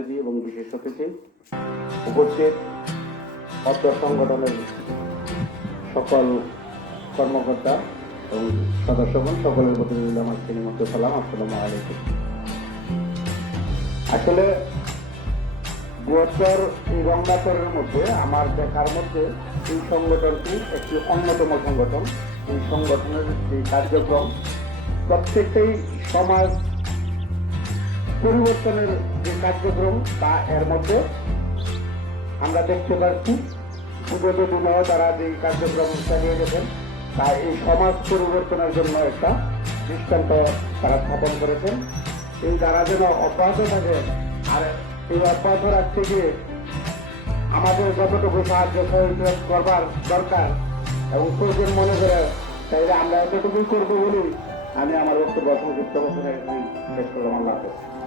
অতিথি এবং বিশেষ অতিথি, উপস্থিত অত্র সংগঠনের সকল কর্মকর্তা এবং সদস্যগণ, সকলের প্রতি আমার শ্রীমত সালাম, আসসালামু আলাইকুম। আসলে বৃহত্তর এই রমনাচরের মধ্যে আমার দেখার মধ্যে এই সংগঠনটি একটি অন্যতম সংগঠন। এই সংগঠনের যে কার্যক্রম প্রত্যেকটাই সমাজ পরিবর্তনের যে কার্যক্রম তা এর মধ্যে আমরা দেখতে পাচ্ছি। বিগত দিনেও তারা যে কার্যক্রম চালিয়ে গেছেন তা এই সমাজ পরিবর্তনের জন্য একটা দৃষ্টান্ত তারা স্থাপন করেছেন। এই দ্বারা যেন অব্যাহত থাকে, আর এই অব্যাহত রাখতে গিয়ে আমাদের যতটুকু সাহায্য সহযোগিতা করবার দরকার এবং প্রয়োজন মনে করে তাইলে আমরা এতটুকুই করবো বলেই আমি আমার বক্তব্য সংযুক্ত করতে শেষ করলাম। আল্লাহ হাফেজ।